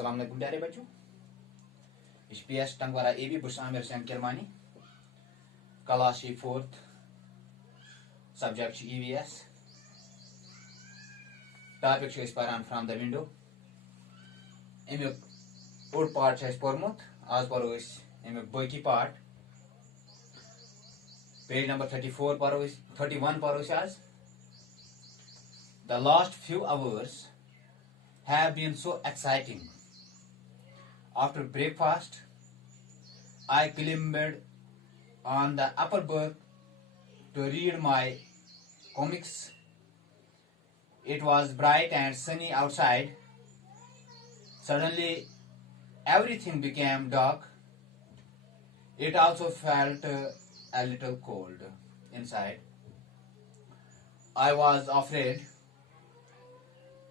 अस्सलाम वालेकुम प्यारे बच्चों। PS टंगवारा एबी बुश Amir Hussain Kirmani class 4th subject EVS topic पारान फ्रॉम द विंडो। अमुक ओड पार्ट पोर्मुत आज परो अमुक बाकी पार्ट पेज नंबर 34 परो 31 परो आज। The last few hours have been so exciting. After breakfast, I climbed on the upper berth to read my comics. It was bright and sunny outside. Suddenly, everything became dark. It also felt a little cold inside. I was afraid.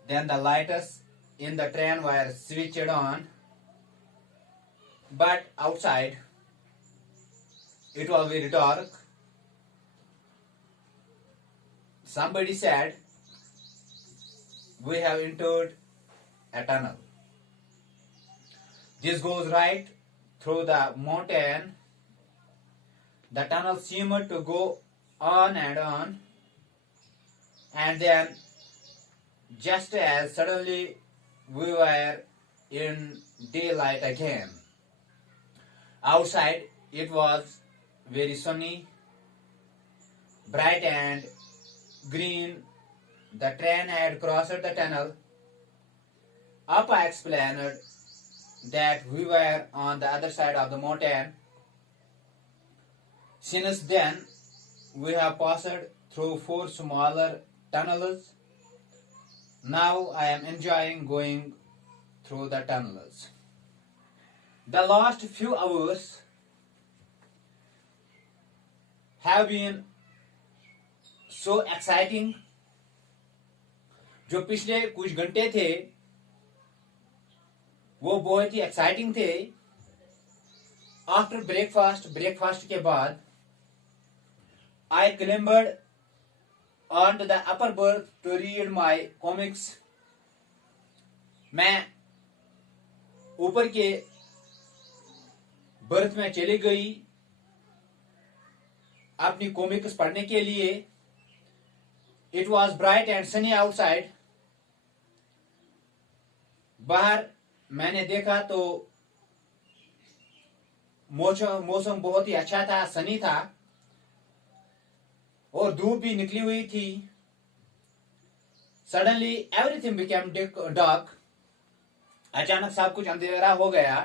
Then the lights in the train were switched on. But outside, it was very dark. Somebody said, "We have entered a tunnel. This goes right through the mountain." The tunnel seemed to go on, and then, just as suddenly, we were in daylight again. Outside, it was very sunny, bright and green. The train had crossed the tunnel. Up, I explained that we were on the other side of the mountain. Since then, we have passed through 4 smaller tunnels. Now I am enjoying going through the tunnels. The last few hours have been so exciting. जो पिछले कुछ घंटे थे वो बहुत ही एक्साइटिंग थे। After breakfast के बाद I clambered onto the upper berth to read my comics. मैं ऊपर के बर्थ में चली गई अपनी कॉमिक्स पढ़ने के लिए। It was bright and Sunny आउटसाइड। बाहर मैंने देखा तो मौसम बहुत ही अच्छा था, सनी था और धूप भी निकली हुई थी। Suddenly everything became dark. अचानक सब कुछ अंधेरा हो गया।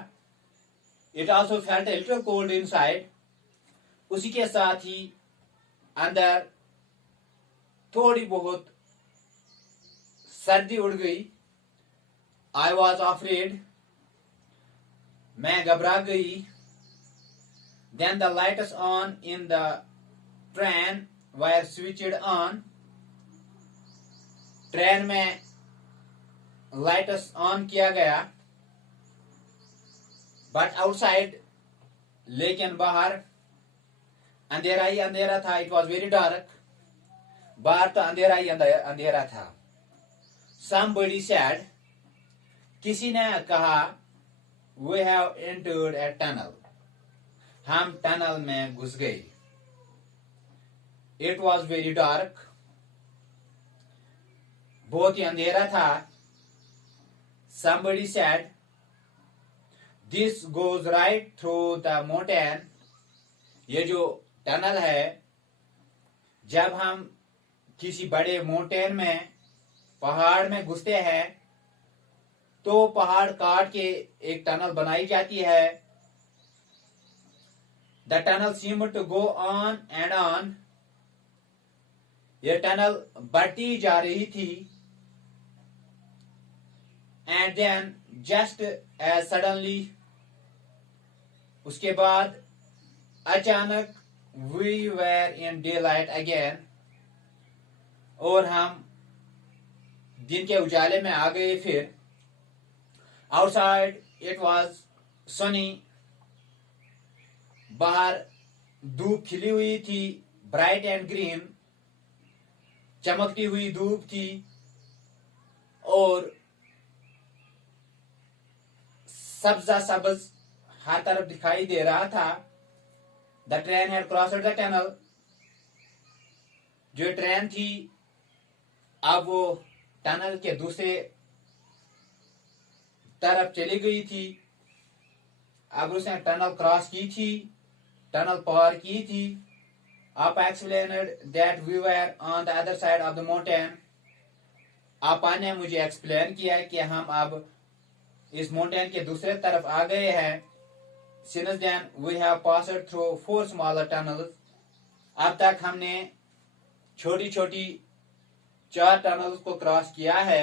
It also felt a little cold inside. उसी के साथ ही अंदर थोड़ी बहुत सर्दी उड़ गई। I was afraid. मैं घबरा गई। Then the lights on in the train were switched on. Train में लाइट्स ऑन किया गया। बट आउटसाइड, लेकिन बाहर अंधेरा ही अंधेरा था। It was very dark. बाहर तो अंधेरा ही अंधेरा था। Somebody said, किसी ने कहा, we have entered a tunnel. हम टनल में घुस गए। It was very dark. बहुत ही अंधेरा था। Somebody said, this goes right through the mountain. ये जो टनल है, जब हम किसी बड़े माउंटेन में, पहाड़ में घुसते हैं तो पहाड़ काट के एक टनल बनाई जाती है। The tunnel seemed to go on and on. ये टनल बढ़ती जा रही थी। And then, just as suddenly, उसके बाद अचानक, we were in daylight again. और हम दिन के उजाले में आ गए फिर। Outside, it was sunny. बाहर धूप खिली हुई थी, ब्राइट एंड ग्रीन, चमकती हुई धूप थी और सब्जा सब्ज हर तरफ दिखाई दे रहा था। The train had crossed the tunnel, जो ट्रेन थी अब वो टनल के दूसरे तरफ चली गई थी। अब उसने टनल क्रॉस की थी, टनल पार की थी। आप explained that we were on the other side of the mountain. आपा ने मुझे एक्सप्लेन किया कि हम अब इस माउंटेन के दूसरे तरफ आ गए हैं। Since then we have passed through 4 smaller tunnels। अब तक हमने छोटी छोटी 4 टनल्स को क्रॉस किया है।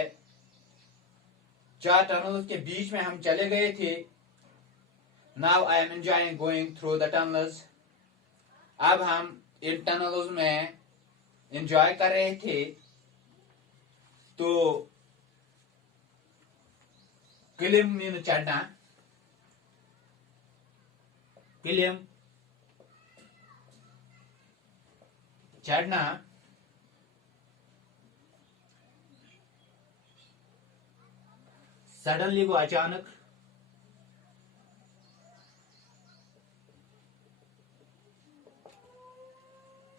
4 टनल्स के बीच में हम चले गए थे। Now I am enjoying going through the tunnels। अब हम इन टनल्स में एंजॉय कर रहे थे। तो क्लिम मीन चढ़ना, क्लिम चढ़ना। सडनली वो अचानक,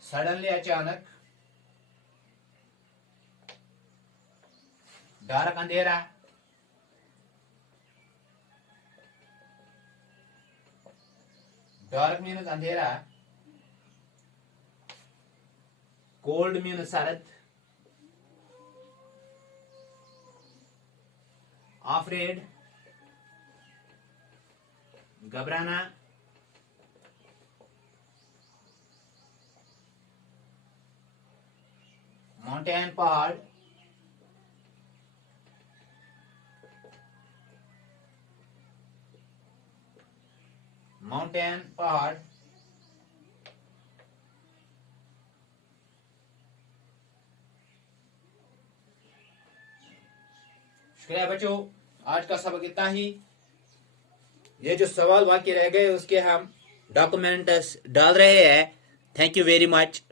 सडनली अचानक। डार्क अंधेरा, डार्क मीन्स अंधेरा। कोल्ड मीन्स सरद। अफ्रेड घबराना। माउंटेन पहाड़, माउंटेन पहाड़। शुक्रिया बच्चों, आज का सबक इतना ही। ये जो सवाल बाकी रह गए उसके हम डॉक्यूमेंट्स डाल रहे हैं। Thank you very much.